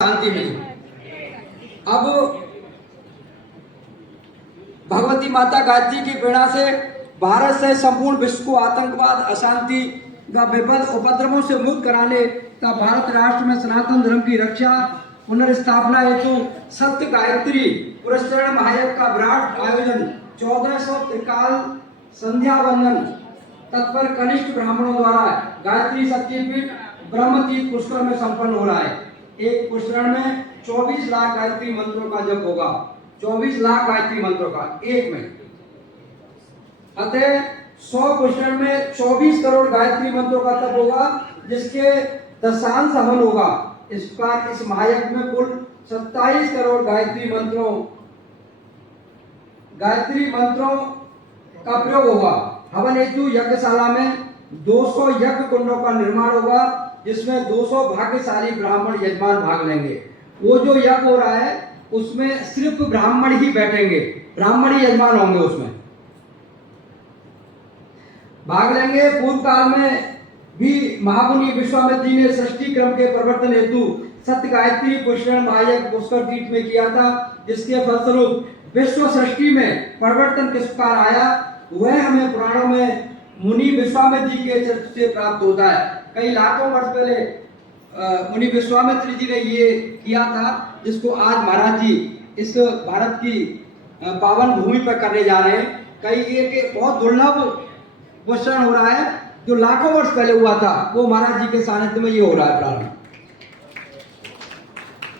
शांति मिली। अब भगवती माता गायत्री की प्रेरणा से भारत से संपूर्ण विश्व को आतंकवाद, अशांति व विपद उपद्रवों से मुक्त कराने तथा भारत राष्ट्र में सनातन धर्म की रक्षा पुनर्स्थापना हेतु सत्य गायत्री पुरस्कार महायज्ञ का विराट आयोजन 1400 त्रिकाल संध्या वंदन तत्पर कनिष्ठ ब्राह्मणों द्वारा गायत्री शक्तिपीठ ब्रह्मतीर्थ पुष्कर में संपन्न हो रहा है। एक पुष्कर में 24 लाख गायत्री मंत्रों का जप होगा, 24 लाख गायत्री मंत्रों का एक में। अतः 100 पुष्कर में 24 करोड़ गायत्री मंत्रों का तप होगा, जिसके दशांश हवन होगा। इस बार इस महायज्ञ में कुल 27 करोड़ गायत्री मंत्रों का प्रयोग होगा। हवन हेतु यज्ञशाला में 200 यज्ञ कुंडों का निर्माण होगा, जिसमें 200 भाग्यशाली ब्राह्मण यजमान भाग लेंगे। वो जो यज्ञ हो रहा है उसमें सिर्फ ब्राह्मण ही बैठेंगे, ब्राह्मण ही यजमान होंगे, उसमें भाग लेंगे। पूर्व काल में भी महामुनि विश्वामित्र जी ने सृष्टि क्रम के परिवर्तन हेतु सत्य गायत्री पुष्कर महायज्ञ पुष्कर तीर्थ में किया था, जिसके फलस्वरूप विश्व सृष्टि में परिवर्तन किस प्रकार आया वह हमें पुराणों में मुनि विश्वामित्र जी के चरित्र से प्राप्त होता है। कई लाखों वर्ष पहले मुनि विश्वामित्र जी ने ये किया था, जिसको आज महाराज जी इस भारत की पावन भूमि पर करने जा रहे हैं। कई ये बहुत दुर्लभ पुष्करण हो रहा है, जो लाखों वर्ष पहले हुआ था, वो महाराज जी के सानिध्य में ये हो रहा है प्रारंभ।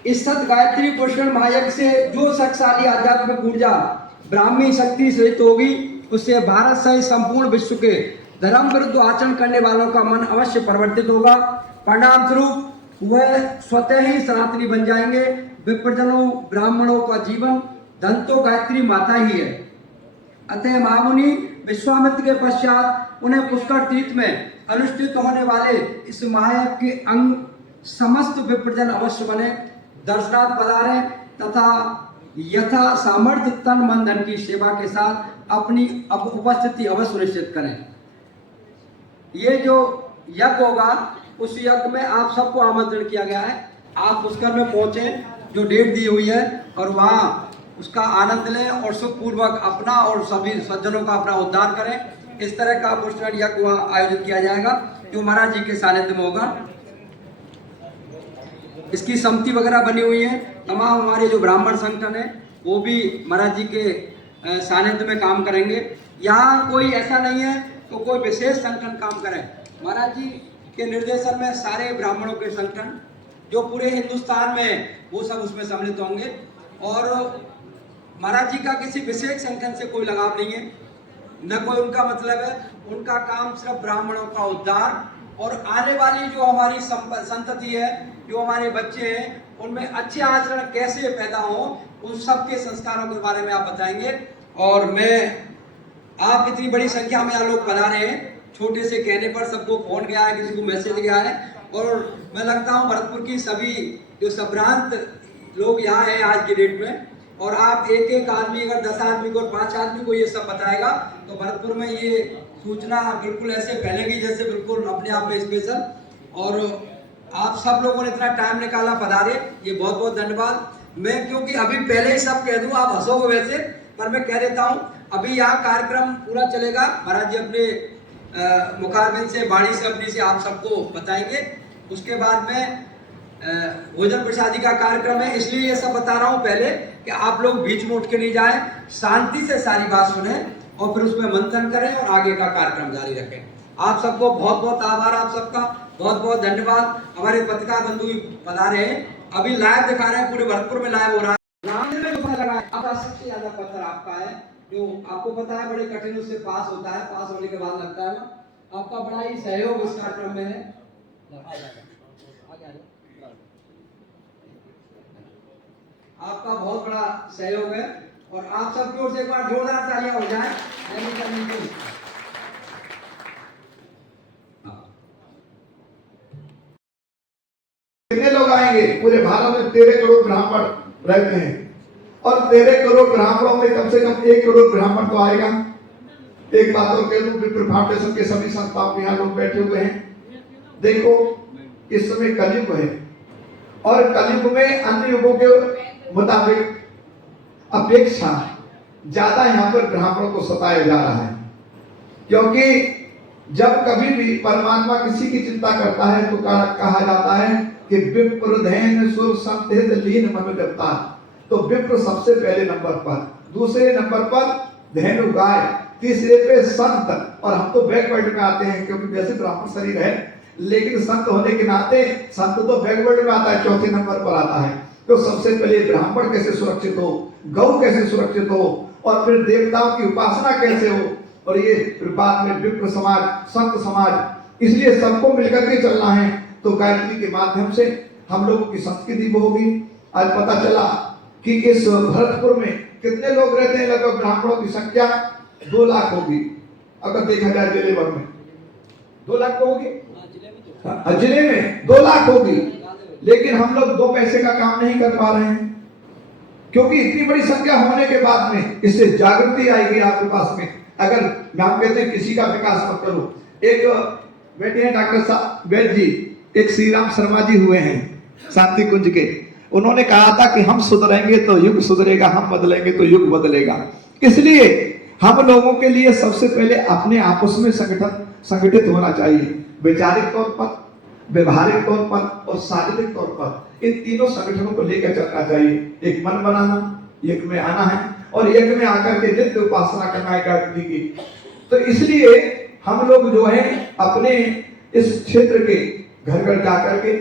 इस सत गायत्री पुष्कर महायज्ञ से जो शक्तिशाली आध्यात्मिक ऊर्जा ब्राह्मी शक्ति सहित होगी, उससे भारत सहित संपूर्ण विश्व के धर्म विरुद्ध आचरण करने वालों का मन अवश्य परिवर्तित होगा। परिणाम स्वरूप वह स्वतः ही सनातनी बन जाएंगे। विप्रजनों ब्राह्मणों का जीवन धन तो गायत्री माता ही है। अतः महामुनि विश्वामित्र के पश्चात उन्हें पुष्कर तीर्थ में अनुष्ठित होने वाले इस महायज्ञ के अंग समस्त विप्रजन अवश्य बने, दर्शनार्थ पधारें तथा यथा सामर्थ्य तन मन धन की सेवा के साथ अपनी उपस्थिति अवश्य सुनिश्चित करें। ये जो यज्ञ होगा उस यज्ञ में आप सबको आमंत्रण किया गया है। आप पुष्कर में पहुंचे, जो डेट दी हुई है, और वहाँ उसका आनंद लें और सुखपूर्वक अपना और सभी सज्जनों का अपना उद्धार करें। इस तरह का पुष्कर यज्ञ वहाँ आयोजित किया जाएगा, जो महाराज जी के सानिध्य में होगा। इसकी समिति वगैरह बनी हुई है। तमाम हमारे जो ब्राह्मण संगठन है वो भी महाराज जी के सानिध्य में काम करेंगे। यहाँ कोई ऐसा नहीं है तो कोई विशेष संगठन काम करे। महाराज जी के निर्देशन में सारे ब्राह्मणों के संगठन जो पूरे हिंदुस्तान में, वो सब उसमें सम्मिलित होंगे। और महाराज जी का किसी विशेष संगठन से कोई लगाव नहीं है, न कोई उनका मतलब है। उनका काम सिर्फ ब्राह्मणों का उद्धार और आने वाली जो हमारी संतति है, जो हमारे बच्चे हैं, उनमें अच्छे आचरण कैसे पैदा हो, उन सब के संस्कारों के बारे में आप बताएंगे। और आप इतनी बड़ी संख्या में यहाँ लोग बना रहे हैं, छोटे से कहने पर सबको फोन गया है, किसी को मैसेज गया है। और मैं लगता हूँ भरतपुर की सभी जो संभ्रांत लोग यहाँ हैं आज की डेट में, और आप एक एक आदमी अगर 10 आदमी को और 5 आदमी को ये सब बताएगा तो भरतपुर में ये सूचना बिल्कुल ऐसे फैलेगी जैसे बिल्कुल अपने आप में स्पेशल। और आप सब लोगों ने इतना टाइम निकाला पधारे, ये बहुत बहुत धन्यवाद। मैं क्योंकि अभी पहले ही सब कह दूं, आप हंसोगे वैसे, पर मैं कह देता हूं, अभी यहाँ कार्यक्रम पूरा चलेगा। महाराज जी अपने मुखारबिंद से, वाणी से, अपनी से आप सबको बताएंगे। उसके बाद में भोजन प्रसादी का कार्यक्रम है, इसलिए ये सब बता रहा हूँ पहले कि आप लोग बीच में उठ के नहीं जाए, शांति से सारी बात सुने और फिर उसमें मंथन करें और आगे का कार्यक्रम जारी रखें। आप सबको बहुत बहुत आभार, आप सबका बहुत बहुत धन्यवाद। हमारे पत्रकार बंधु पधारे हैं, अभी लाइव दिखा रहे हैं, पूरे भरतपुर में लाइव हो रहा है। अब सबसे ज्यादा पत्थर आपका है, जो आपको पता है बड़े कठिन उससे पास होता है, पास होने के बाद लगता है ना, आपका बड़ा ही सहयोग इस कार्यक्रम में है। आपका बहुत बड़ा सहयोग है और आप सबकी ओर से एक बार जोरदार तालियां हो जाए। कितने लोग आएंगे? पूरे भारत में 13 करोड़ ब्राह्मण रहते हैं और 13 करोड़ ब्राह्मणों में कम से कम 1 करोड़ ब्राह्मण तो आएगा। एक बात और कह दूं, विप्र फाउंडेशन के सभी संस्थापक यहाँ लोग बैठे हुए हैं। देखो इस समय कलयुग है और कलयुग में अन्य युगों के मुताबिक अपेक्षा ज्यादा यहाँ पर ब्राह्मणों को सताया जा रहा है, क्योंकि जब कभी भी परमात्मा किसी की चिंता करता है तो कहा जाता है कि विप्र धैन सुर संत लीन मन जपता। तो विप्र सबसे पहले नंबर पर, दूसरे नंबर पर धेनु गाय, तीसरे पे संत। और हम तो बैकवर्ड में आते हैं क्योंकि वैसे ब्राह्मण शरीर है, लेकिन संत होने के नाते संत तो बैकवर्ड में आता है, चौथे नंबर पर आता है। तो सबसे पहले ब्राह्मण कैसे सुरक्षित हो, गौ कैसे सुरक्षित हो, और फिर देवताओं की उपासना कैसे हो, और ये बाद में विप्र समाज, संत समाज। इसलिए सबको मिलकर के चलना है। तो गायत्री के माध्यम से हम लोगों की संस्कृति वो होगी। आज पता चला कि इस भरतपुर में कितने लोग रहते हैं, लगभग ब्राह्मणों की संख्या 2 लाख होगी। अगर देखा जाए जिले भर में 2 लाख तो होगी, जिले में 2 लाख होगी, लेकिन हम लोग 2 पैसे का काम नहीं कर पा रहे हैं, क्योंकि इतनी बड़ी संख्या होने के बाद में इससे जागृति आएगी आपके पास में। अगर हम कहते हैं किसी का विकास मत करो, एक बैठे हैं डॉक्टर साहब वैद्य जी, एक श्री राम शर्मा जी हुए हैं शांति कुंज के, उन्होंने कहा था कि हम सुधरेंगे तो युग सुधरेगा, हम बदलेंगे तो युग बदलेगा। इसलिए हम लोगों के लिए सबसे पहले अपने आपस में संगठित होना चाहिए, वैचारिक तौर पर, व्यवहारिक तौर पर और शारीरिक तौर पर। इन तीनों संगठनों को लेकर चलना चाहिए। एक मन बनाना, एक में आना है, और एक में आकर के नित्य उपासना करना है गायत्री की। तो इसलिए हम लोग जो है अपने इस क्षेत्र के घर घर जाकर के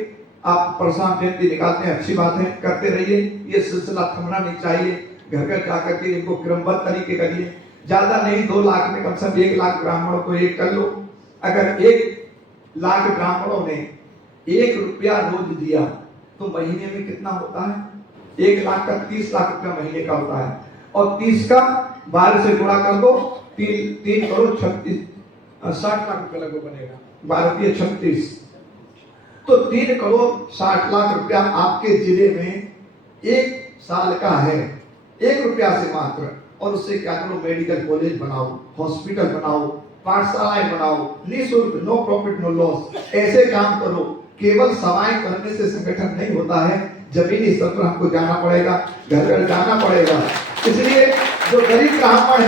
आप परशुराम जयंती निकालते हैं, अच्छी बात है, करते रहिए। ये सिलसिला थमना नहीं चाहिए। घर घर जाकर के इनको क्रमबद्ध तरीके करिए। ज्यादा नहीं, 2 लाख में कम से कम 1 लाख ब्राह्मणों को एक कर लो। अगर 1 लाख ब्राह्मणों ने 1 रुपया रोज दिया तो महीने में कितना होता है? 1 लाख का 30 लाख रुपया महीने का होता है, और 30 का 12 से गुणा कर दो, 3 करोड़ 60 लाख रुपया लगभग बनेगा, 12 36, तो 3 करोड़ 60 लाख रुपया आपके जिले में 1 साल का है, 1 रुपया से मात्र। और उससे क्या करो, मेडिकल कॉलेज बनाओ, हॉस्पिटल बनाओ, पाठशालाएं बनाओ, निःशुल्क, नो प्रॉफिट नो लॉस। ऐसे काम करो। केवल सभाएं करने से संगठन नहीं होता है, जमीनी स्तर पर हमको जाना पड़ेगा, घर घर जाना पड़ेगा। इसलिए जो गरीब ब्राह्मण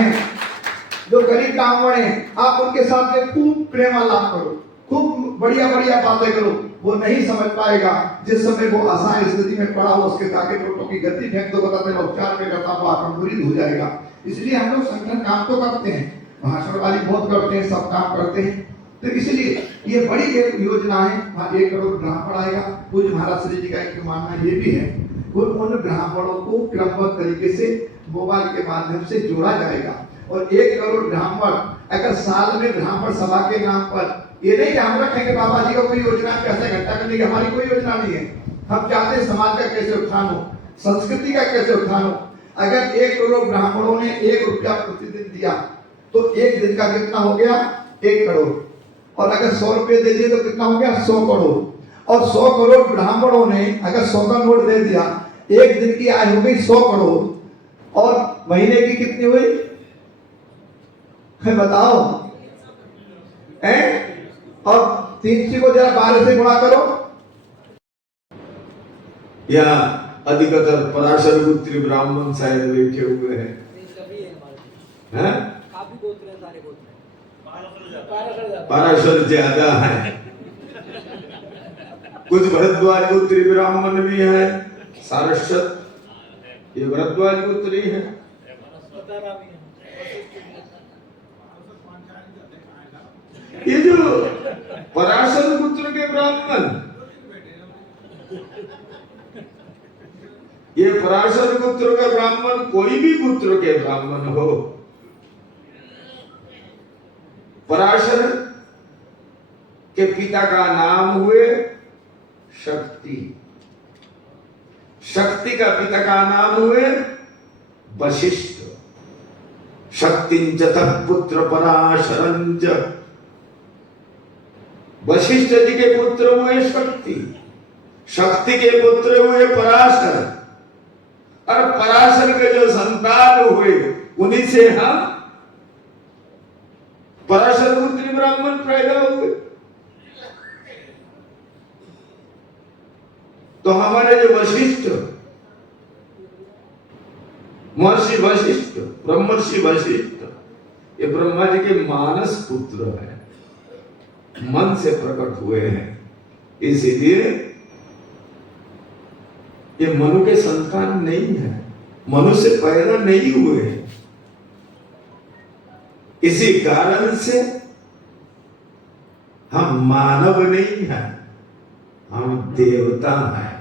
हैं, आप उनके साथ में खूब प्रेमालाप करो, खूब बढ़िया बढ़िया बातें करो। वो नहीं समझ पाएगा, जिस समय वो असहाय स्थिति में पड़ा हो उसके ताकि टोटो की गति फेंक दो, बता देना उपचार में करता हुआ कमजोरी हो जाएगा। इसलिए हम लोग संगठन काम तो करते हैं, भाषण वाली बहुत करते हैं, सब काम करते हैं। तो इसलिए ये बड़ी एक योजना है, 1 करोड़ ब्राह्मण आएगा। पूज्य महाराज श्री जी का एक मानना ये भी है, उन ब्राह्मणों को क्रमबद्ध तरीके से मोबाइल के माध्यम से जोड़ा जाएगा। और 1 करोड़ ब्राह्मण अगर साल में ब्राह्मण सभा के नाम पर, ये नहीं कि हम रखेंगे बाबा जी का कोई योजना पैसा इकट्ठा करने की, हमारी कोई योजना नहीं है। हम चाहते हैं समाज का कैसे उत्थान हो, संस्कृति का कैसे उत्थान हो। अगर 1 करोड़ ब्राह्मणों ने 1 रुपया प्रतिदिन दिया तो 1 दिन का कितना हो गया? 1 करोड़। और अगर 100 रुपये दे दिए तो कितना हो गया? 100 करोड़। और 100 करोड़ ब्राह्मणों ने अगर 100 का नोट दे दिया, 1 दिन की आय हो गई 100 करोड़। और महीने की कितनी हुई है बताओ? और 300 को जरा 12 से गुणा करो। यहाँ अधिकतर पराशर पुत्री ब्राह्मण शायद बैठे हुए हैं, काफी गोत्र हैं, सारे गोत्र पराशर ज्यादा है। कुछ भरद्वाज पुत्री ब्राह्मण भी हैं, सारस्वत, ये भरद्वाज पुत्री है। ये जो पराशर पुत्र के ब्राह्मण, ये पराशर पुत्र के ब्राह्मण, कोई भी पुत्र के ब्राह्मण हो, पराशर के पिता का नाम हुए शक्ति, शक्ति का पिता का नाम हुए वशिष्ठ। शक्तिंच तत्पुत्र पराशरंच, वशिष्ठ जी के पुत्र हुए शक्ति, शक्ति के पुत्र हुए पराशर, और पराशर के जो संतान हुए उन्हीं से हम पराशर पुत्री ब्राह्मण पैदा हुए। तो हमारे जो वशिष्ठ, महर्षि वशिष्ठ, ब्रह्मर्षि वशिष्ठ, ये ब्रह्मा जी के मानस पुत्र हैं, मन से प्रकट हुए हैं। इसीलिए ये मनु के संतान नहीं है, मनु से पैदा नहीं हुए। इसी कारण से हम मानव नहीं हैं, हम देवता हैं।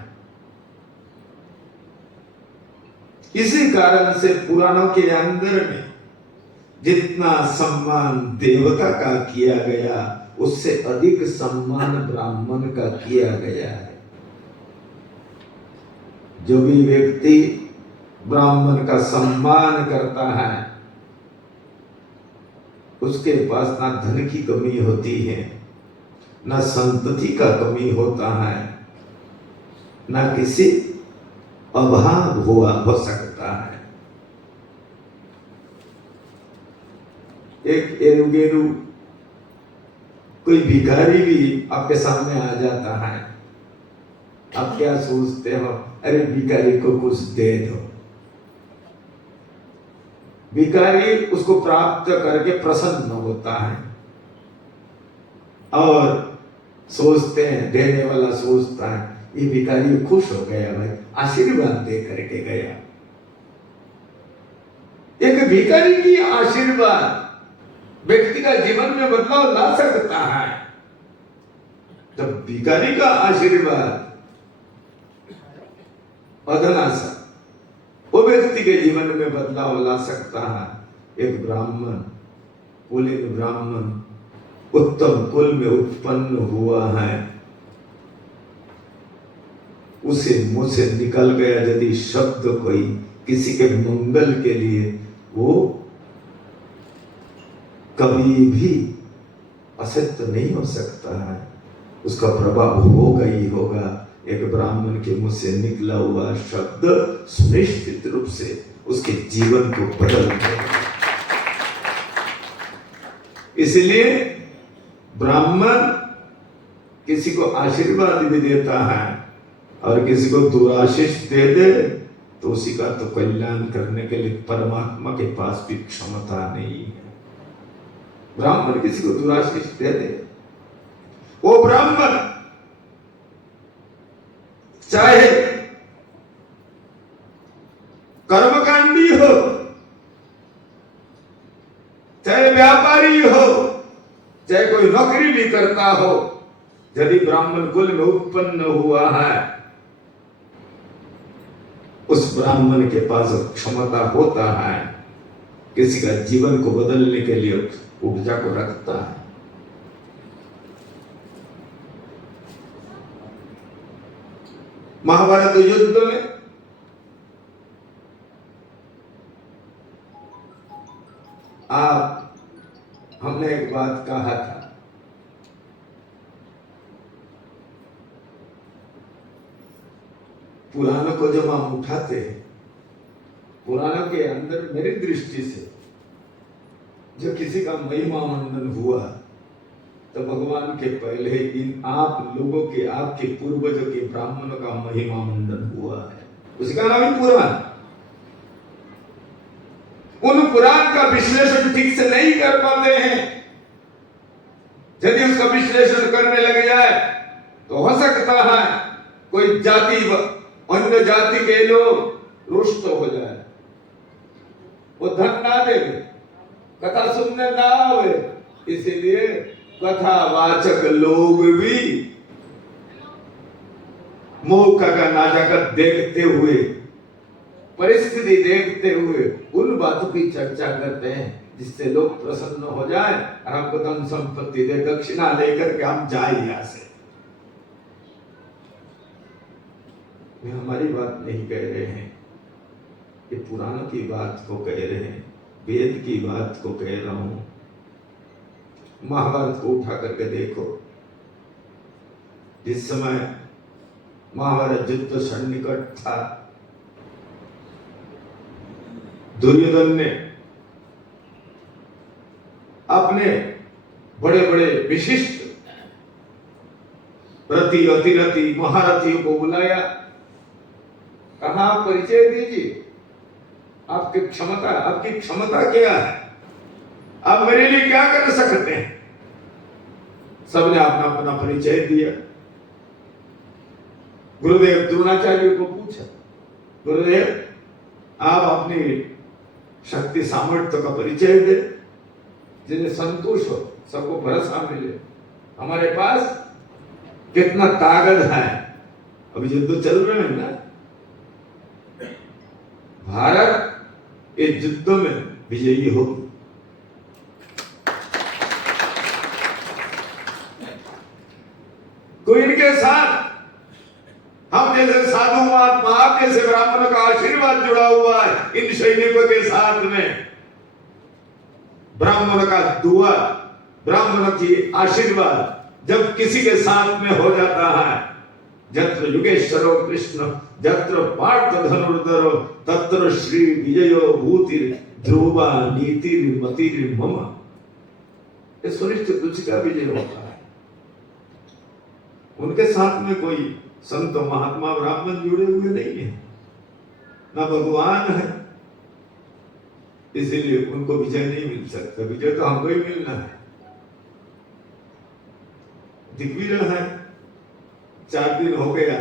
इसी कारण से पुराणों के अंदर में जितना सम्मान देवता का किया गया, उससे अधिक सम्मान ब्राह्मण का किया गया है। जो भी व्यक्ति ब्राह्मण का सम्मान करता है, उसके पास ना धन की कमी होती है, ना संतति का कमी होता है, ना किसी अभाव हो सकता है। एक एरुगेरु कोई भिखारी भी आपके सामने आ जाता है, आप क्या सोचते हो? अरे भिखारी को कुछ दे दो। भिखारी उसको प्राप्त करके प्रसन्न होता है और सोचते हैं, देने वाला सोचता है ये भिखारी खुश हो गया, भाई आशीर्वाद दे करके गया। एक भिखारी की आशीर्वाद व्यक्ति का जीवन में बदलाव ला सकता है। जब भिखारी का आशीर्वाद अधना सा वो व्यक्ति के जीवन में बदलाव ला सकता है। एक ब्राह्मण, कुलीन ब्राह्मण उत्तम कुल में उत्पन्न हुआ है, उसे मुंह से निकल गया यदि शब्द कोई किसी के मंगल के लिए, वो कभी भी असत्य नहीं हो सकता है, उसका प्रभाव होगा ही होगा। एक ब्राह्मण के मुंह से निकला हुआ शब्द सुनिश्चित रूप से उसके जीवन को बदल देगा। इसलिए ब्राह्मण किसी को आशीर्वाद भी देता है और किसी को दुराशीष दे दे तो उसी का तो कल्याण करने के लिए परमात्मा के पास भी क्षमता नहीं है। ब्राह्मण किसी को दुराशीष दे दे, वो ब्राह्मण चाहे कर्मकांडी हो, चाहे व्यापारी हो, चाहे कोई नौकरी भी करता हो, यदि ब्राह्मण कुल में उत्पन्न हुआ है, उस ब्राह्मण के पास क्षमता होता है किसी का जीवन को बदलने के लिए, ऊर्जा को रखता है। महाभारत युद्ध में हमने एक बात कहा था, पुराणों को जब हम उठाते हैं, पुराणों के अंदर मेरी दृष्टि से जो किसी का महिमा मंडन हुआ तो भगवान के पहले इन आप लोगों के, आपके पूर्वजों के ब्राह्मणों का महिमा मंडन हुआ है, उसका नाम ही पुराण। उन पुराण का विश्लेषण ठीक से नहीं कर पाते हैं, यदि उसका विश्लेषण करने लग जाए तो हो सकता है कोई जाति, अन्य जाति के लोग रुष्ट हो जाए, वो धन ना दे, कथा सुनने ना आवे। इसीलिए कथावाचक लोग भी मौका का नाजाकत देखते हुए, परिस्थिति देखते हुए उन बातों की चर्चा करते हैं जिससे लोग प्रसन्न हो जाए और हमको धन संपत्ति दे, दक्षिणा लेकर के हम जाए यहां से। मैं हमारी बात नहीं कह रहे हैं, ये पुराणों की बात को कह रहे हैं, वेद की बात को कह रहा हूं। महाभारत को उठा करके देखो, जिस समय महाभारत युद्ध सन्निकट था, दुर्योधन ने अपने बड़े बड़े विशिष्ट रति अतिरति महारथियों को बुलाया, कहा परिचय दीजिए, आपकी क्षमता क्या है, आप मेरे लिए क्या कर सकते हैं। सबने अपना अपना परिचय दिया। गुरुदेव द्रोणाचार्य को पूछा, गुरुदेव आप अपनी शक्ति सामर्थ्य का परिचय दे, जिन्हें संतोष हो, सबको भरोसा मिले, हमारे पास कितना ताकत है। अभी युद्ध चल रहे हैं ना, भारत इस युद्ध में विजयी होगी। कोई इनके साथ हम जैसे साधु महात्मा, आप जैसे ब्राह्मणों का आशीर्वाद जुड़ा हुआ है इन सैनिकों के साथ में। ब्राह्मणों का दुआ, ब्राह्मणों की आशीर्वाद जब किसी के साथ में हो जाता है, जत्र युगेश्वरो कृष्ण जत्र पार्थ धनुर्धरो तत्र श्री विजयो भूतिर ध्रुवा नीतिर मतिर मम, ये सुनिश्चित उसका विजय होता है। उनके साथ में कोई संत महात्मा ब्राह्मण जुड़े हुए नहीं है, ना भगवान है, इसीलिए उनको विजय नहीं मिल सकता। विजय तो हमको ही मिलना है। दिग्विजय है, 4 दिन हो गया,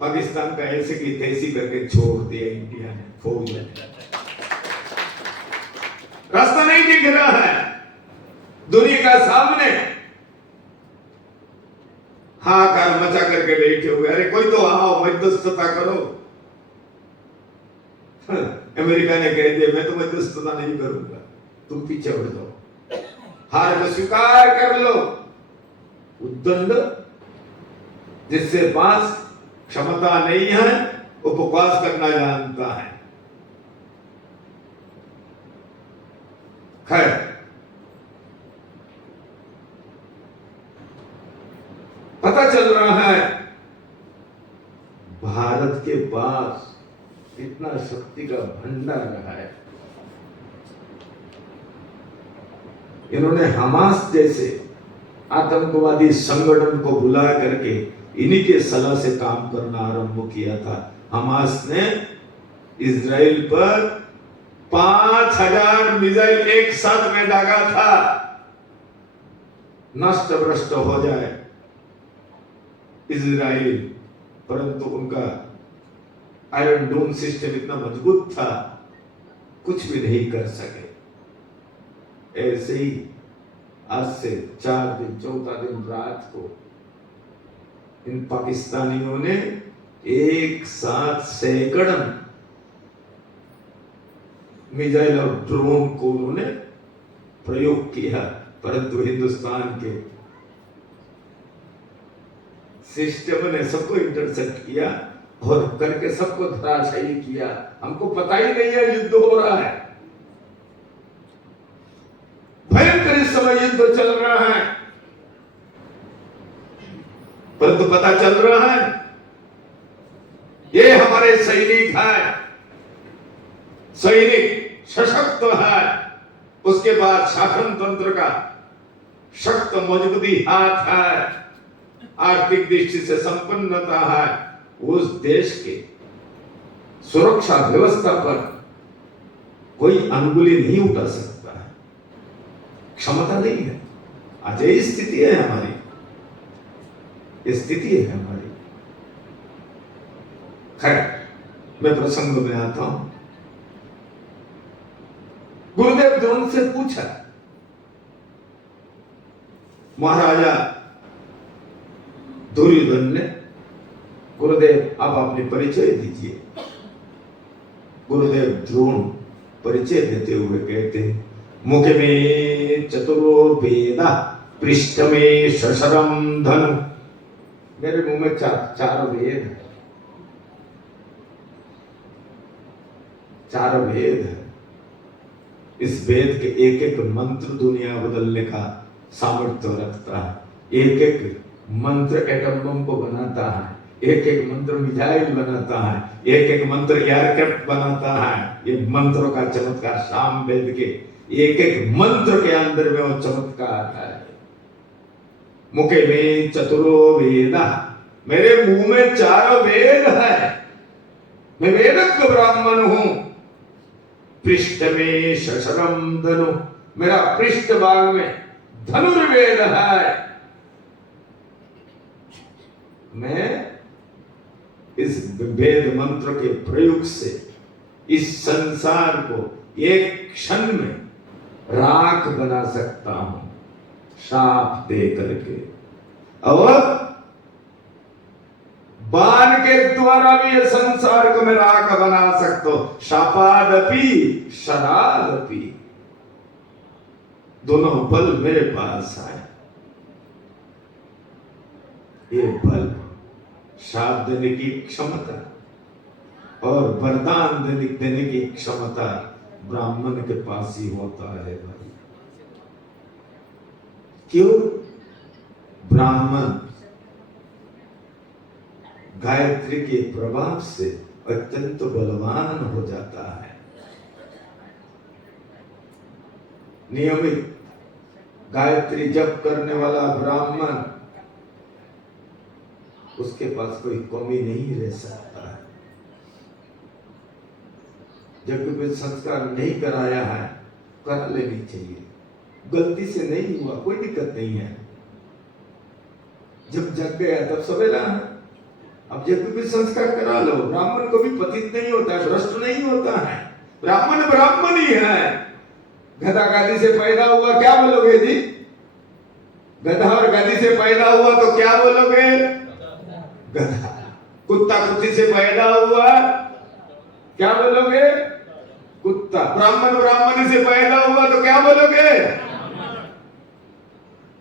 पाकिस्तान का ऐसे की तैसी करके छोड़ दिया इंडिया ने, फौज ने, रास्ता नहीं दिख रहा है दुनिया का सामने, हाहाकार मचा करके बैठे हुए, अरे कोई तो आओ मध्यस्थता करो। अमेरिका ने कह दिया मैं तो मध्यस्थता नहीं करूंगा, तुम पीछे हट जाओ, हार को स्वीकार कर लो। उद्दंड जिससे पास क्षमता नहीं है, उपवास करना जानता है। खैर, पता चल रहा है भारत के पास इतना शक्ति का भंडार है। इन्होंने हमास जैसे आतंकवादी संगठन को बुला करके इन्हीं के सलाह से काम करना आरंभ किया था। हमास ने इजराइल पर 5000 मिसाइल एक साथ में दागा था, नष्ट भ्रष्ट हो जाए इजराइल, परंतु उनका आयरन डोम सिस्टम इतना मजबूत था, कुछ भी नहीं कर सके। ऐसे ही आज से 4 दिन, 4था दिन रात को इन पाकिस्तानियों ने एक साथ सैकड़ों मिसाइल और ड्रोन को उन्होंने प्रयोग किया, परंतु हिंदुस्तान के सिस्टम ने सबको इंटरसेप्ट किया और करके सबको धराशायी किया। हमको पता ही नहीं है युद्ध हो रहा है, भयंकर इस समय युद्ध चल रहा है, परंतु पता चल रहा है ये हमारे सैनिक है, सैनिक सशक्त है, उसके बाद शासन तंत्र का शक्त मजबूती हाथ है, आर्थिक दृष्टि से संपन्नता है, उस देश के सुरक्षा व्यवस्था पर कोई अंगुली नहीं उठा सकता है, क्षमता नहीं है। आज ये स्थिति है हमारी, स्थिति है हमारी। खैर, मैं प्रसंग में आता हूं। गुरुदेव द्रोण से पूछा, महाराजा दुर्योधन ने, गुरुदेव आप अपने परिचय दीजिए। गुरुदेव द्रोण परिचय देते हुए कहते हैं, मुख में चतुरो वेदा पृष्ठ में शशरम धनु। मेरे मुंह में चार वेद है, 4 वेद है। इस वेद के एक एक मंत्र दुनिया बदलने का सामर्थ्य रखता है। एक एक मंत्र एटम बम को बनाता है, एक एक मंत्र मिसाइल बनाता है, एक एक मंत्र एयरक्राफ्ट बनाता है। ये मंत्रों का चमत्कार, साम वेद के एक एक मंत्र के अंदर में वो चमत्कार है। मुखे में चतुरो वेद, मेरे मुंह में 4 वेद है, मैं वेदज्ञ ब्राह्मण हूं। पृष्ठ में शशरम धनु, मेरा पृष्ठ भाग में धनुर्वेद है। मैं इस वेद मंत्र के प्रयोग से इस संसार को एक क्षण में राख बना सकता हूं, शाप दे करके। और बाण के द्वारा भी ये संसार को मैं राख बना सकता हूं, शापादपि शरादपि। दोनों बल मेरे पास है। ये बल, शाप देने की क्षमता और वरदान देने की क्षमता ब्राह्मण के पास ही होता है भाई। क्यों? ब्राह्मण गायत्री के प्रभाव से अत्यंत बलवान हो जाता है। नियमित गायत्री जप करने वाला ब्राह्मण, उसके पास कोई कमी नहीं रह सकता है। जब कोई संस्कार नहीं कराया है, करा लेनी चाहिए। गलती से नहीं हुआ, कोई दिक्कत नहीं है। जब जग गया तब सवेरा है। अब जब भी संस्कार करा लो। ब्राह्मण को भी पतित नहीं होता है, भ्रष्ट नहीं होता है। ब्राह्मण ब्राह्मण ही है। गधा गादी से पैदा हुआ, क्या बोलोगे जी? गधा और गादी से पैदा हुआ तो क्या बोलोगे? गधा। कुत्ता कुत्ती से पैदा हुआ, क्या बोलोगे? कुत्ता। ब्राह्मण ब्राह्मणी से पैदा हुआ तो क्या बोलोगे?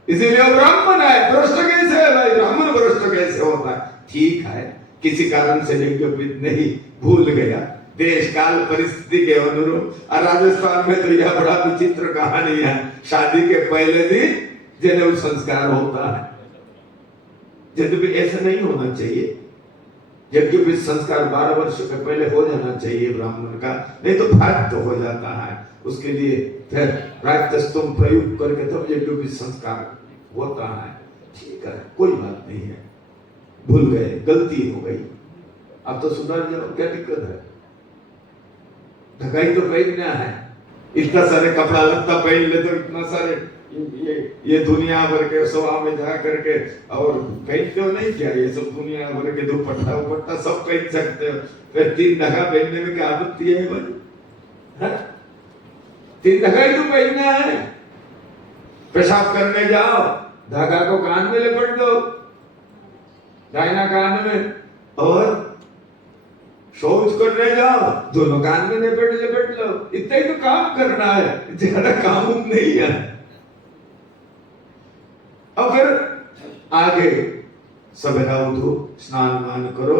इसीलिए वो ब्राह्मण है। भ्रष्ट कैसे है भाई? ब्राह्मण भ्रष्ट कैसे होता है? ठीक है, किसी कारण से यज्ञोपवीत नहीं, भूल गया, देश काल परिस्थिति के अनुरूप। और राजस्थान में तो यह बड़ा विचित्र कहानी है। शादी के पहले दिन जनेऊ संस्कार होता है। यद्यपि ऐसा नहीं होना चाहिए। यज्ञोपवीत संस्कार 12 वर्ष के पहले हो जाना चाहिए ब्राह्मण का, नहीं तो भ्रात हो जाता है। उसके लिए फिर प्रायश्चित प्रयोग करके तब यज्ञोपवीत संस्कार होता है। ठीक है, कोई बात नहीं है, भूल गए, गलती हो गई, अब तो सुधर जाओ, क्या दिक्कत है? ढकाई तो पहनना है। इतना सारे कपड़ा लगता पहन ले तो इतना सारे ये दुनिया भर के सभा में जा करके और पहनते हो नहीं क्या? ये सब दुनिया भर के दुपट्टा उपट्टा सब पहन सकते हो, फिर 3 धागा पहनने में क्या आपत्ति है भाई? 3 धागा ही तो पहनना है। पेशाब करने जाओ, धागा को कान में लिपट दो, दाहिना कान में, और शौच करने जाओ, दोनों कान में लिपट लो। इतना ही तो काम करना है, ज्यादा काम नहीं है। और फिर आगे सवेरा उठो, स्नान मान करो।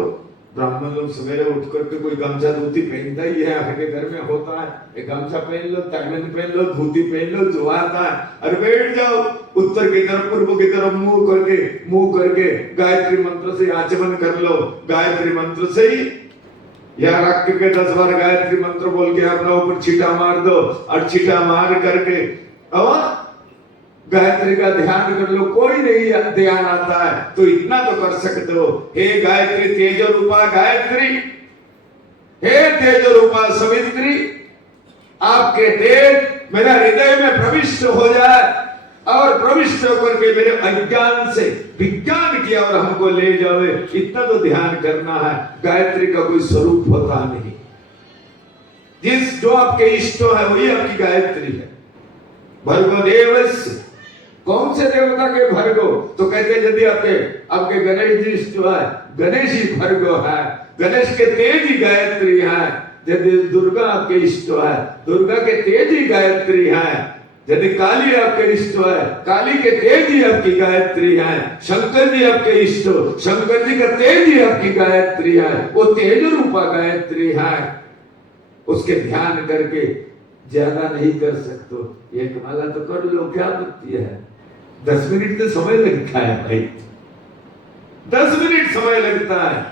ब्राह्मण लोग सवेरे उठ करके कोई गमछा धोती पहनता ही है, आपके घर में होता है। एक गमछा पहन लो, तगमेन पहन लो, धोती पहन लो, जो आता है, और बैठ जाओ उत्तर की तरफ, पूर्व की तरफ मुंह करके गायत्री मंत्र से आचमन कर लो। गायत्री मंत्र से ही या रख करके 10 बार गायत्री मंत्र बोल के अपना ऊपर छींटा मार दो, और छींटा मार करके और गायत्री का ध्यान कर लो। कोई नहीं ध्यान आता है तो इतना तो कर सकते हो, हे गायत्री तेज रूपा गायत्री, हे तेज रूपा सवित्री, आपके तेज मेरा हृदय में प्रविष्ट हो जाए, और प्रविष्ट होकर के मेरे अज्ञान से विज्ञान की ओर हमको ले जावे। इतना तो ध्यान करना है। गायत्री का कोई स्वरूप होता नहीं, जो आपके इष्ट है वही आपकी गायत्री है। भर्गो देवस्य, कौन से देवता के भर्गो? तो कहते हैं यदि आपके गणेश जी इष्ट है, गणेश ही भर्गो है, गणेश के तेज ही गायत्री है। यदि दुर्गा आपके इष्ट है, दुर्गा के तेज ही गायत्री है। यदि काली आपके इष्ट है, काली के तेज ही आपकी गायत्री है। शंकर जी आपके इष्ट हो, शंकर जी का तेज ही आपकी गायत्री है, वो तेज रूपा गायत्री है। उसके ध्यान करके ज्यादा नहीं कर सकते, एक माला तो कर लो, क्या आपत्ति है? 10 मिनट तो समय लगता है भाई, 10 मिनट समय लगता है।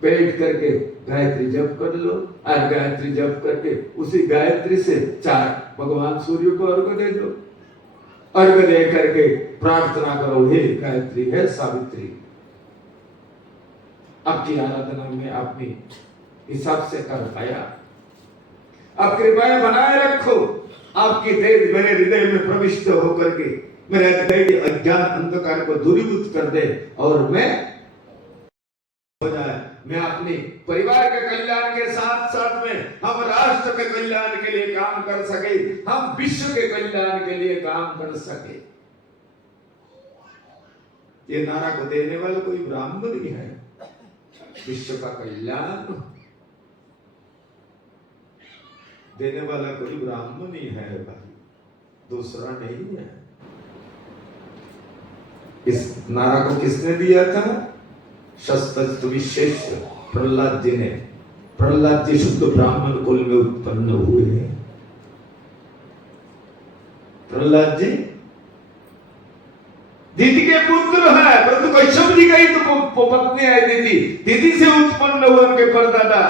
बैठ करके गायत्री जप कर लो, और गायत्री जप करके उसी गायत्री से 4 भगवान सूर्य को अर्घ दे दो। अर्घ दे करके प्रार्थना करो, हे गायत्री, हे सावित्री, आपकी आराधना में आपने हिसाब से कर पाया। आप कृपया बनाए रखो, आपकी तेज मेरे हृदय में प्रविष्ट होकर के मेरे हृदय के अज्ञान अंधकार को दूरीभूत कर दे और मैं हो जाए, मैं अपने परिवार के कल्याण के साथ साथ में हम राष्ट्र के कल्याण के लिए काम कर सके, हम विश्व के कल्याण के लिए काम कर सके। ये नारा को देने वाला कोई ब्राह्मण ही है। विश्व का कल्याण देने वाला कोई ब्राह्मण ही है भाई, दूसरा नहीं है। इस नारा को किसने दिया था? शस्त्र विशेष प्रहलाद जी ने। प्रहलाद जी शुद्ध ब्राह्मण कुल में उत्पन्न हुए हैं। प्रहलाद जी दीदी के पुत्र है, परंतु कश्यप जी का ही तो पत्नी है दीदी, दीदी से उत्पन्न हुए उनके परदादा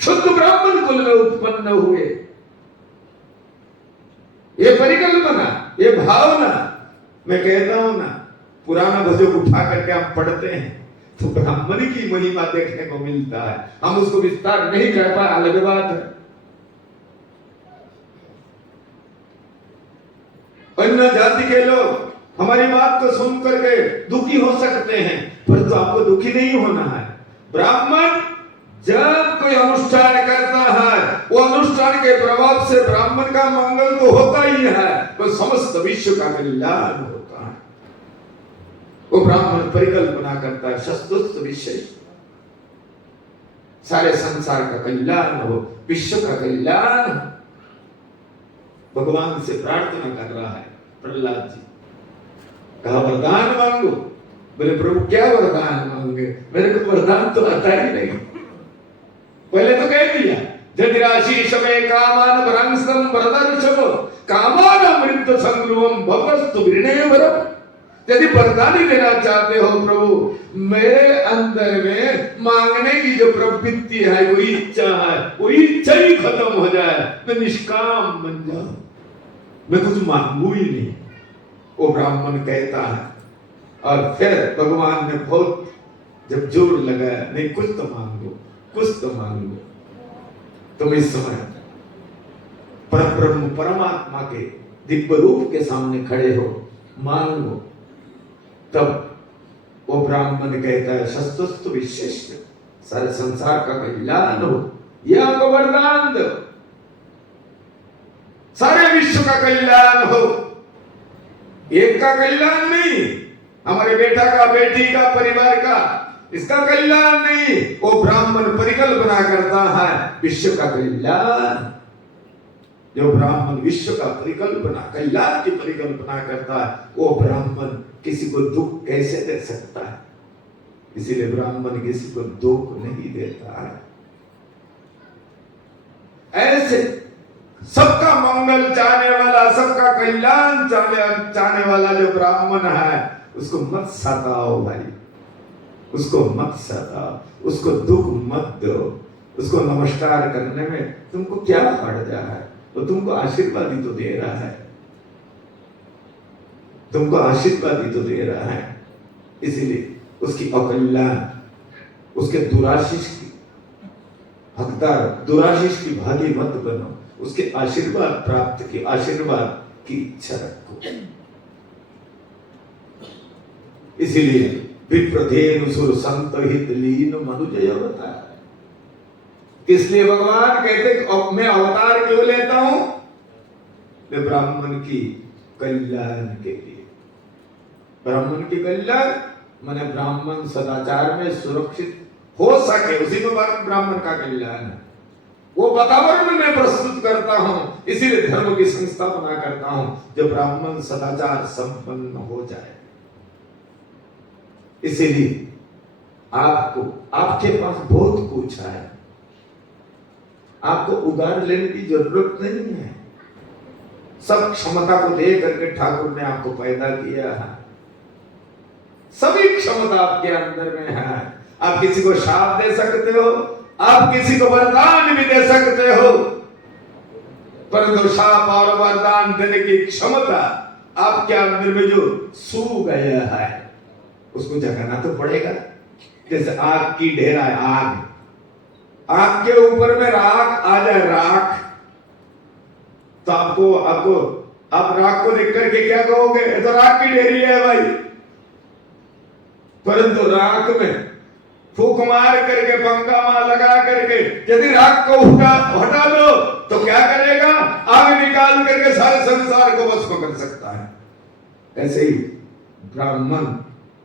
शुद्ध ब्राह्मण कुल में उत्पन्न हुए। ये परिकल्पना, ये भावना, मैं कहता हूं ना, पुराना भजन उठा करके हम पढ़ते हैं तो ब्राह्मण की महिमा देखने को मिलता है। हम उसको विस्तार नहीं कर पा, अलग बात है। अन्य जाति के लोग हमारी बात को सुन करके दुखी हो सकते हैं, परंतु आपको दुखी नहीं होना है। ब्राह्मण जब कोई अनुष्ठान करता है, वो अनुष्ठान के प्रभाव से ब्राह्मण का मंगल तो होता ही है, तो समस्त विश्व का कल्याण होता है। वो ब्राह्मण परिकल्पना करता है, शस्त्र विशेष सारे संसार का कल्याण हो, विश्व का कल्याण हो। भगवान से प्रार्थना कर रहा है प्रहलाद जी। कहा वरदान मांगो। बोले प्रभु क्या वरदान मांगे, मेरे को वरदान तो आता ही नहीं। पहले तो कह दिया यदि राशि समय कामान वरंसम वरदर्शव कामान अमृत संग्रुवम भवस्तु विनय वरम। यदि वरदान ही देना चाहते हो प्रभु, मेरे अंदर में मांगने की जो प्रवृत्ति है, वो इच्छा है, वो इच्छा ही खत्म हो जाए, मैं निष्काम बन जाऊं, मैं कुछ मांगू ही नहीं। वो ब्राह्मण कहता है। और फिर भगवान ने बहुत जब जोर लगाया, नहीं कुछ तो मांगो, कुछ तो मांगो। तुम इस समय परब्रह्म परमात्मा के दिव्य रूप के सामने खड़े हो, मांगो। तब वो ब्राह्मण कहता है शस्त्रस्तु विशेष सारे संसार का कल्याण हो, यह हमको वरदान दो, सारे विश्व का कल्याण हो। एक का कल्याण नहीं, हमारे बेटा का, बेटी का, परिवार का, इसका कल्याण नहीं। वो ब्राह्मण परिकल्पना करता है विश्व का कल्याण। जो ब्राह्मण विश्व का परिकल्पना, कल्याण की परिकल्पना करता है, वो ब्राह्मण किसी को दुख कैसे दे सकता है? इसीलिए ब्राह्मण किसी को दुख नहीं देता है। ऐसे सबका मंगल चाहने वाला, सबका कल्याण चाहने वाला जो ब्राह्मण है, उसको मत सताओ भाई, उसको मत सताओ, उसको दुख मत दो। उसको नमस्कार करने में तुमको क्या हर्जा है? वो तुमको आशीर्वाद ही तो दे रहा है, तुमको आशीर्वाद ही तो दे रहा है। इसीलिए उसकी अकल्याण, उसके दुराशीष की हकदार, दुराशीष की भागी मत बनो। उसके आशीर्वाद प्राप्त की, आशीर्वाद की इच्छा रखो। इसीलिए विप्रधेनु सुर संत हित लीन मनुजय अवतार। इसलिए भगवान कहते मैं अवतार क्यों लेता हूं? मैं ब्राह्मण की कल्याण के लिए। ब्राह्मण की कल्याण माने ब्राह्मण सदाचार में सुरक्षित हो सके, उसी में ब्राह्मण का कल्याण है। वो वातावरण में प्रस्तुत करता हूं, इसीलिए धर्म की संस्थापना करता हूं, जो ब्राह्मण सदाचार संपन्न हो जाए। इसीलिए आपको, आपके पास बहुत कुछ है, आपको उधार लेने की जरूरत नहीं है। सब क्षमता को दे करके ठाकुर ने आपको पैदा किया है। सभी क्षमता आपके अंदर में है। आप किसी को शाप दे सकते हो, आप किसी को वरदान भी दे सकते हो, परंतु शाप और वरदान देने की क्षमता आपके अंदर में जो सू गया है उसको जगाना तो पड़ेगा। जैसे आग की ढेर है, आग के ऊपर में राख आ जाए, राख, तो आप राख को देख करके क्या कहोगे? ये तो राख की ढेरी है भाई। परंतु राख में फूक मार करके, पंखा मार लगा करके यदि राख को हटा दो तो क्या करेगा? आग निकाल करके सारे संसार को भस्म कर सकता है। ऐसे ही ब्राह्मण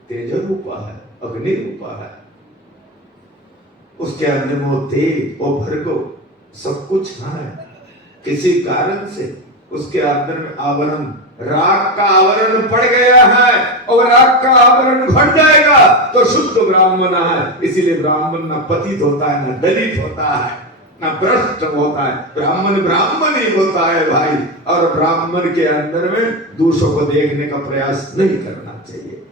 तेज रूपा है, अग्नि रूपा है। उसके अंदर में वो तेज, वो भरगो सब कुछ है। किसी कारण से उसके अंदर में आवरण, राग का आवरण पड़ गया है, और राग का आवरण हट जाएगा तो शुद्ध ब्राह्मण है। इसीलिए ब्राह्मण ना पतित होता है, ना दलित होता है, ना भ्रष्ट होता है। ब्राह्मण ही होता है भाई। और ब्राह्मण के अंदर में दूसरों को देखने का प्रयास नहीं करना चाहिए।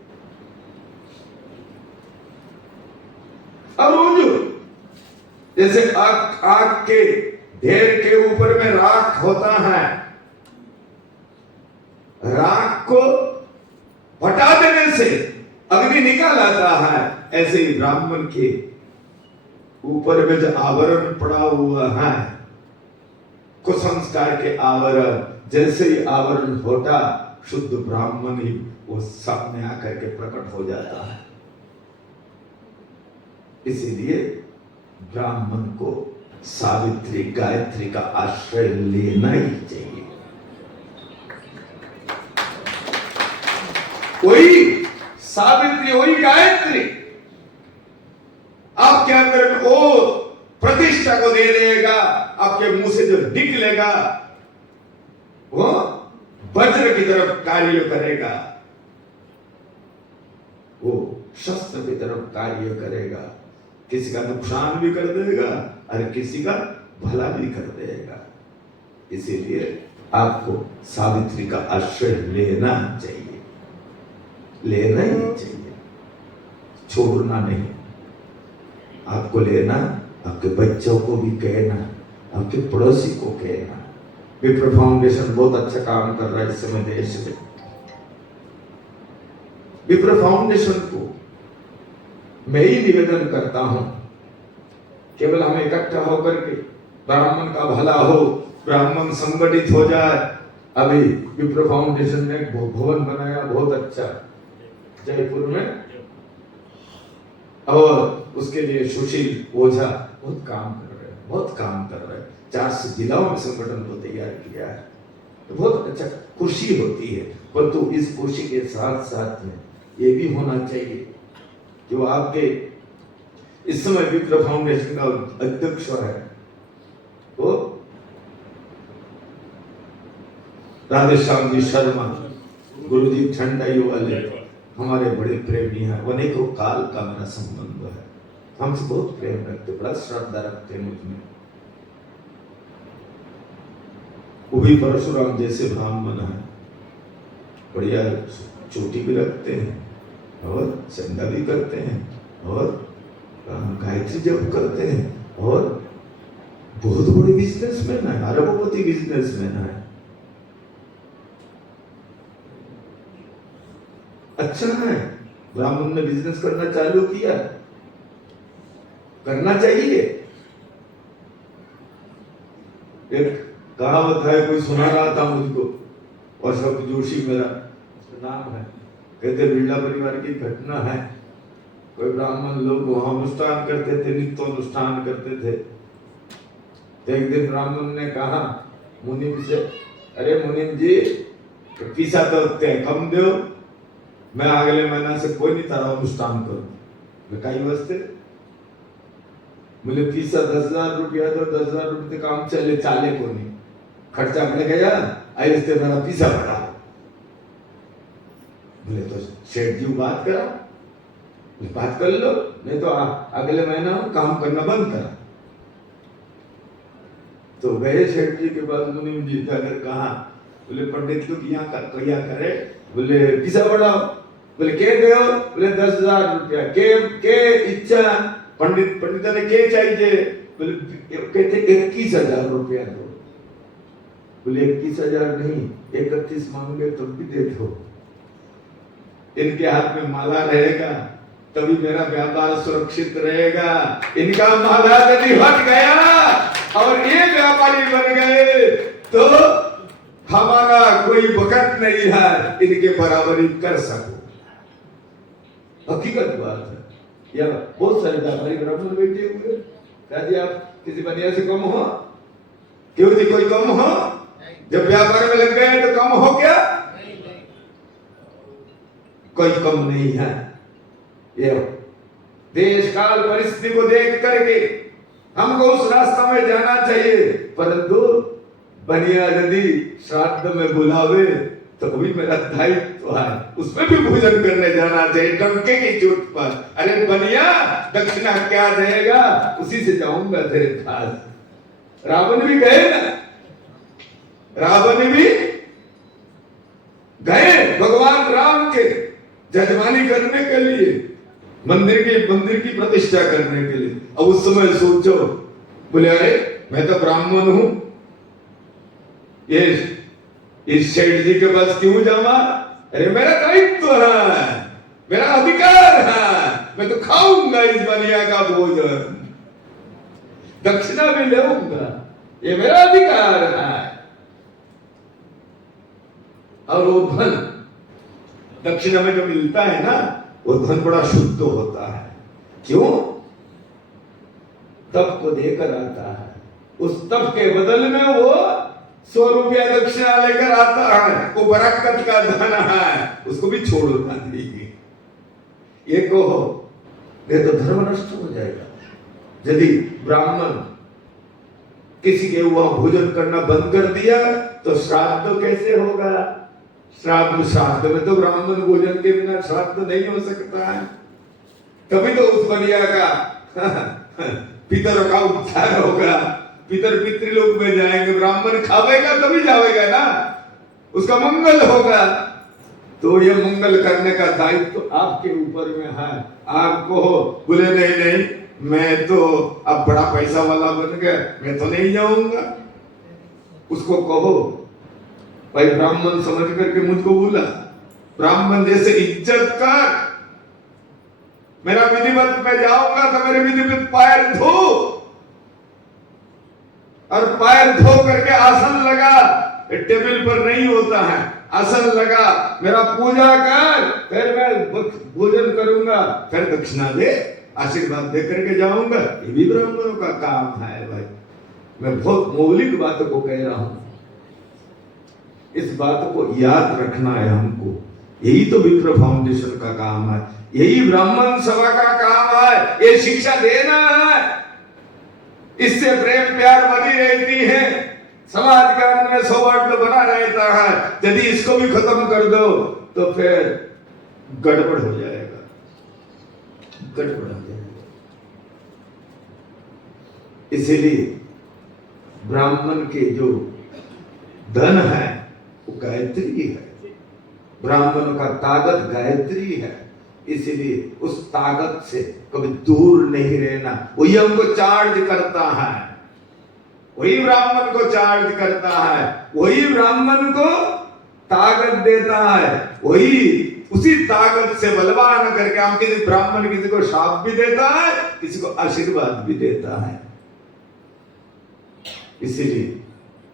अब जो जैसे आग के ढेर के ऊपर में राख होता है, राख को हटा देने से अग्नि निकाल आता है, ऐसे ही ब्राह्मण के ऊपर में जो आवरण पड़ा हुआ है, कुसंस्कार के आवरण, जैसे ही आवरण होता, शुद्ध ब्राह्मण ही वो सामने आकर के प्रकट हो जाता है। इसीलिए ब्राह्मण को सावित्री गायत्री का आश्रय लेना ही चाहिए। वही सावित्री, वही गायत्री आपके अंदर वो प्रतिष्ठा को दे देगा। आपके मुंह से जो निकलेगा वो वज्र की तरफ कार्य करेगा, वो शस्त्र की तरफ कार्य करेगा। किसी का नुकसान भी कर देगा और किसी का भला भी कर देगा। इसीलिए आपको सावित्री का आश्रय लेना चाहिए, लेना ही चाहिए, छोड़ना नहीं। आपको लेना, आपके बच्चों को भी कहना, आपके पड़ोसी को कहना। विप्र फाउंडेशन बहुत अच्छा काम कर रहा है इस समय देश में। विप्र फाउंडेशन को मैं ही निवेदन करता हूं, केवल हम इकट्ठा होकर के ब्राह्मण का भला हो, ब्राह्मण संगठित हो जाए। अभी विप्र फाउंडेशन ने एक भवन बनाया बहुत अच्छा जयपुर में, और उसके लिए सुशील ओझा बहुत काम कर रहे हैं, बहुत काम कर रहे हैं। 4 जिलाओं में संगठन को तैयार किया है, तो बहुत अच्छा खुशी होती है। परंतु इस खुशी के साथ साथ में ये भी होना चाहिए जो आपके इस समय विप्र फाउंडेशन का अध्यक्ष है वो राधेश्याम जी शर्मा, गुरुजी ठंडाई वाले हमारे बड़े प्रेमी हैं। अनेकों काल का मेरा संबंध है, हमसे बहुत प्रेम रखते, बड़ा श्रद्धा रखते मुझमें। वो भी परशुराम जैसे ब्राह्मण है, बढ़िया चोटी भी रखते हैं और चंदा भी करते हैं और गायत्री जप करते हैं, और बहुत बड़े बिजनेसमैन है, अरबपति बिजनेसमैन है। अच्छा है, ब्राह्मण ने बिजनेस करना चालू किया, करना चाहिए। एक कहावत है, कोई सुना रहा था मुझको, अशोक जोशी मेरा नाम है, कहते बिरला परिवार की घटना है। कोई ब्राह्मण लोग वहां अनुष्ठान करते थे, नित्य अनुष्ठान करते थे। तो एक दिन ब्राह्मण ने कहा मुनिम से, अरे मुनिम जी पैसा तो कम दो, मैं अगले महीना से कोई नहीं तारा अनुष्ठान करूं। कई वास्ते बोले पैसा 10,000 रुपया दो, 10,000 रुपये काम चले चाले को नहीं, खर्चा बढ़ गया, ऐसे मेरा पैसा बढ़ा। बोले तो सेठ जी बात करा, बात कर लो, नहीं तो अगले महीना काम करना बंद करा। तो गए सेठ जी के पास, मुनिम जी जाकर कहा, बोले पंडित लोग यहाँ क्या करे, बोले पैसा बढ़ाओ। बोले के दो, बोले 10,000 रुपया के इच्छा। पंडित ने के चाहिए, बोले कहते 21,000 रुपया दो। बोले 21,000 नहीं 31 मांगे तो भी दे दो। इनके हाथ में माला रहेगा तभी मेरा व्यापार सुरक्षित रहेगा। इनका माला यदि हट गया और ये व्यापारी बन गए तो हमारा कोई वक़्त नहीं है इनके बराबरी कर सको। हकीकत बात है। या बहुत सारे व्यापारी ब्राह्मण बैठे हुए, क्या जी आप किसी बनिया से कम हो? क्यों जी कोई कम हो? जब व्यापार में लग गए तो कम हो क्या? कोई कम नहीं है। ये देश काल परिस्थिति को देख करके हमको उस रास्ता में जाना चाहिए, परंतु बनिया यदि श्राद्ध में बुलावे तो भी मेरा दायित्व है, उसमें भी भोजन करने जाना चाहिए डंके की चोट पर। अरे बनिया दक्षिणा क्या देगा, उसी से जाऊंगा तेरे पास। रावण भी गए ना, रावण भी गए भगवान राम के जजमानी करने के लिए, मंदिर की प्रतिष्ठा करने के लिए। अब उस समय सोचो, बोले अरे मैं तो ब्राह्मण हूं, ये इस सेठ जी के पास क्यों जावा? अरे मेरा दायित्व है, मेरा अधिकार है, मैं तो खाऊंगा इस बनिया का भोजन, दक्षिणा भी लेऊंगा, ये मेरा अधिकार है। और वो धन दक्षिणा में जो मिलता है ना, वो धन बड़ा शुद्ध होता है। क्यों? तप को देकर आता है, उस तप के बदल में वो 100 रुपया दक्षिणा लेकर आता है, वो बरकत का धन है, उसको भी छोड़ना नहीं। ये कहो ये तो धर्म नष्ट हो जाएगा। यदि ब्राह्मण किसी के वहां भोजन करना बंद कर दिया तो श्राद्ध तो कैसे होगा? श्राद्ध में तो ब्राह्मण भोजन के बिना श्राद्ध नहीं हो सकता है। तभी तो उस बनिया का पितर का उद्धार होगा, पितर पितृलोक में जाएंगे, ब्राह्मण खावेगा तभी जाएगा ना, उसका मंगल होगा। तो ये मंगल करने का दायित्व तो आपके ऊपर में है। आप कहो बोले नहीं मैं तो अब बड़ा पैसा वाला बन गया, मैं तो नहीं जाऊंगा। उसको कहो भाई ब्राह्मण समझ करके मुझको बोला, ब्राह्मण जैसे इज्जत कर, मेरा विधिवत में जाऊंगा तो मेरे विधिवत पैर धो, और पैर धो करके आसन लगा, टेबल पर नहीं होता है, आसन लगा, मेरा पूजा कर, फिर मैं भोजन करूंगा, फिर दक्षिणा दे, आशीर्वाद दे करके जाऊंगा। ये भी ब्राह्मणों का काम है भाई। मैं बहुत मौलिक बातों को कह रहा हूं, इस बात को याद रखना है हमको। यही तो विप्र फाउंडेशन का काम है, यही ब्राह्मण सभा का काम है, ये शिक्षा देना है। इससे प्रेम प्यार बनी रहती है, समाज के अंदर सौहार्द बना रहता है। यदि इसको भी खत्म कर दो तो फिर गड़बड़ हो जाएगा, गड़बड़ हो जाएगा। इसीलिए ब्राह्मण के जो धन है वो गायत्री है, ब्राह्मण का ताकत गायत्री है। इसलिए उस ताकत से कभी दूर नहीं रहना। वही हमको चार्ज करता है, वही ब्राह्मण को चार्ज करता है, वही ब्राह्मण को ताकत देता है, वही उसी ताकत से बलवान करके हम किसी ब्राह्मण किसी को शाप भी देता है, किसी को आशीर्वाद भी देता है। इसीलिए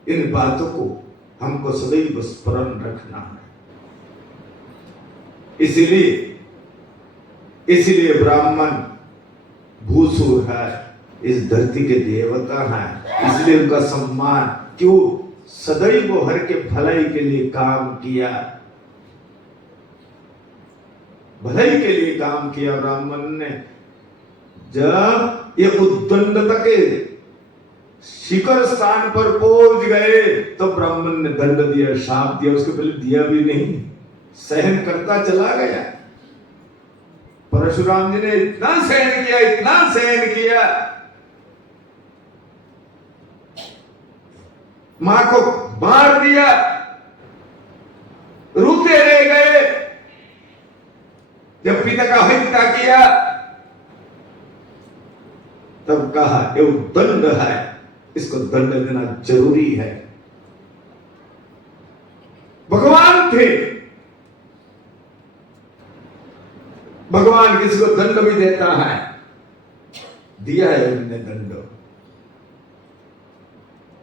इन बातों को हमको सदैव स्मरण रखना है। इसीलिए ब्राह्मण भूसुर है, इस धरती के देवता हैं, इसलिए उनका सम्मान। क्यों? सदैव हर के भलाई के लिए काम किया, भलाई के लिए काम किया ब्राह्मण ने। जब ये उद्दंडता के शिखर स्थान पर पहुंच गए तो ब्राह्मण ने दंड दिया, शाप दिया, उसके पहले दिया भी नहीं, सहन करता चला गया। परशुराम जी ने इतना सहन किया, इतना सहन किया, मां को मार दिया, रोते रह गए। जब पिता का हत्या किया तब कहा ये दंड है, इसको दंड देना जरूरी है। भगवान किसी को दंड भी देता है, दिया है उनने दंड।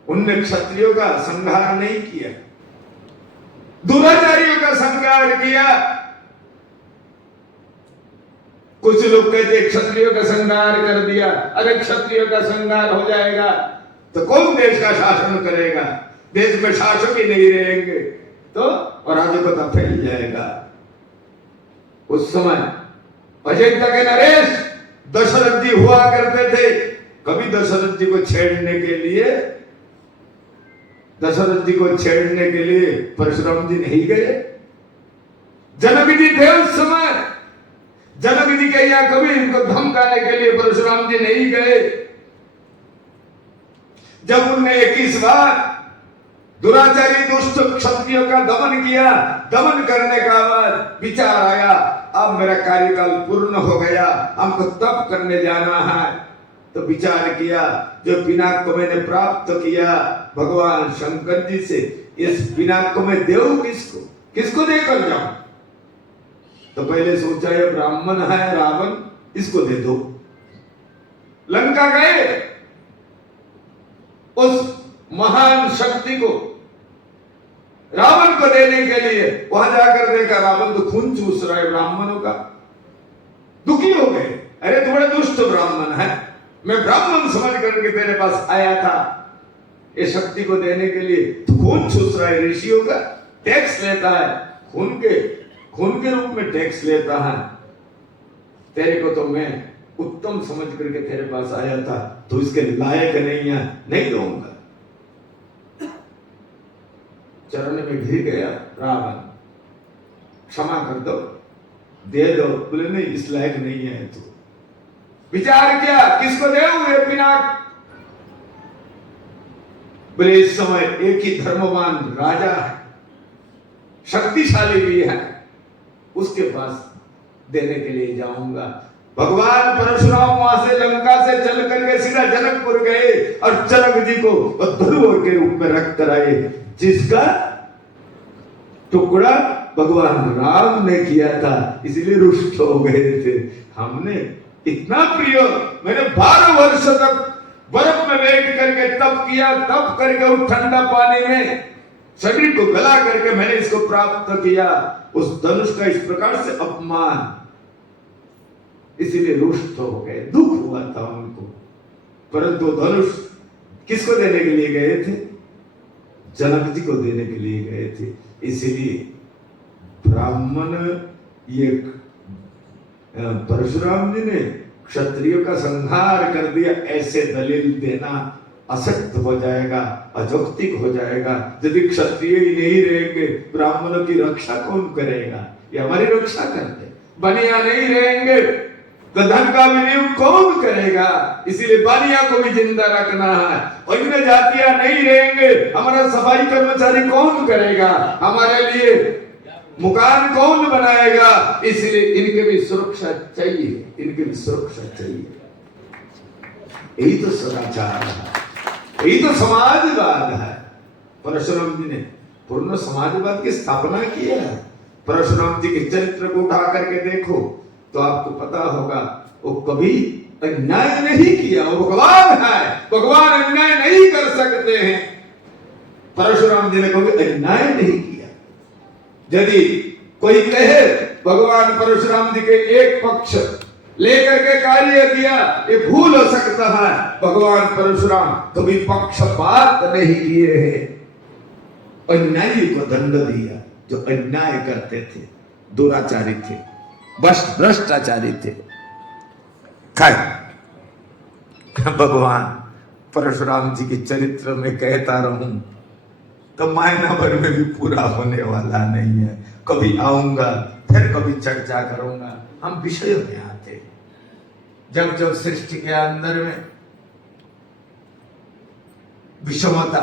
उनने क्षत्रियों का संहार नहीं किया, दुराचारियों का संहार किया। कुछ लोग कहते क्षत्रियों का संहार कर दिया, अरे क्षत्रियों का संहार हो जाएगा तो कौन देश का शासन करेगा, देश में शासक ही नहीं रहेंगे तो अराजकता फैल जाएगा। उस समय अजंता के नरेश दशरथ जी हुआ करते थे। कभी दशरथ जी को छेड़ने के लिए परशुराम जी नहीं गए। जनक जी थे उस समय, जनक जी के यहाँ कभी इनको धमकाने के लिए परशुराम जी नहीं गए। जब उनने 21 बार दुराचारी दुष्ट क्षत्रियों का दमन किया, दमन करने का बाद विचार आया अब मेरा कार्यकाल पूर्ण हो गया, हमको तप करने जाना है। तो विचार किया जो पिनाक को मैंने प्राप्त किया भगवान शंकर जी से, इस पिनाक को मैं देऊं किसको देकर जाऊं। तो पहले सोचा ये ब्राह्मण है रावण, इसको दे दो। लंका गए, उस महान शक्ति को रावण को देने के लिए वहां जाकर देखा रावण तो खून चूस रहा है ब्राह्मणों का। दुखी हो गए, अरे तू बड़ा दुष्ट ब्राह्मण है, मैं ब्राह्मण समझ करके तेरे पास आया था ये शक्ति को देने के लिए, तू खून चूस रहा है, ऋषियों का टैक्स लेता है, खून के रूप में टैक्स लेता है। तेरे को तो मैं उत्तम समझ करके तेरे पास आया था, तो इसके लायक नहीं है, नहीं दूंगा। चरण में गिर गया रावण, क्षमा कर दो, दे दो। बोले नहीं, इस लायक नहीं है तू। विचार किया किसको देऊं ये पिनाक। बोले इस समय एक ही धर्मवान राजा है, शक्तिशाली भी है, उसके पास देने के लिए जाऊंगा। भगवान परशुराम वहां से लंका से चल करके सीधा जनकपुर गए और जनक जी को धनुष के रूप में रख कर आए, जिसका टुकड़ा भगवान राम ने किया था, इसलिए रुष्ट हो गए थे। हमने इतना प्रिय, मैंने 12 वर्ष तक बर्फ में बैठ करके तप किया, तप करके उस ठंडा पानी में शरीर को गला करके मैंने इसको प्राप्त किया। उस धनुष का इस प्रकार से अपमान, इसीलिए रुष्ट हो गए, दुख हुआ था उनको। परंतु धनुष किसको देने के लिए गए थे? जनक जी को देने के लिए गए थे। इसीलिए ब्राह्मण, ये परशुराम जी ने क्षत्रियों का संहार कर दिया, ऐसे दलील देना असत्य हो जाएगा, अजौक्तिक हो जाएगा। यदि क्षत्रिय ही नहीं रहेंगे, ब्राह्मणों की रक्षा कौन करेगा? ये हमारी रक्षा करते, बनिया नहीं रहेंगे तो धन का विनियोग कौन करेगा? इसीलिए बनिया को भी जिंदा रखना है। और इनमें जातियां नहीं रहेंगे, हमारा सफाई कर्मचारी कौन करेगा? हमारे लिए मकान कौन बनाएगा? इसलिए इनके भी सुरक्षा चाहिए, इनके भी सुरक्षा चाहिए। यही तो सदाचार है, यही तो समाजवाद है। परशुराम जी ने पूर्ण समाजवाद की स्थापना की है। परशुराम जी के चरित्र को उठा करके देखो तो आपको पता होगा, वो कभी अन्याय नहीं किया। वो भगवान है, भगवान अन्याय नहीं कर सकते हैं। परशुराम जी ने कभी अन्याय नहीं किया। यदि कोई कहे भगवान परशुराम जी के एक पक्ष लेकर के कार्य किया, ये भूल हो सकता है। भगवान परशुराम कभी पक्षपात नहीं किए हैं, अन्यायी को दंड दिया। जो अन्याय करते थे, दुराचारी थे, बस भ्रष्टाचारी थे। भगवान परशुराम जी के चरित्र में कहता रहूं तो महीना भर में भी पूरा होने वाला नहीं है। कभी आऊंगा, फिर कभी चर्चा करूंगा। हम विषय में आते, जब जब सृष्टि के अंदर में विषमता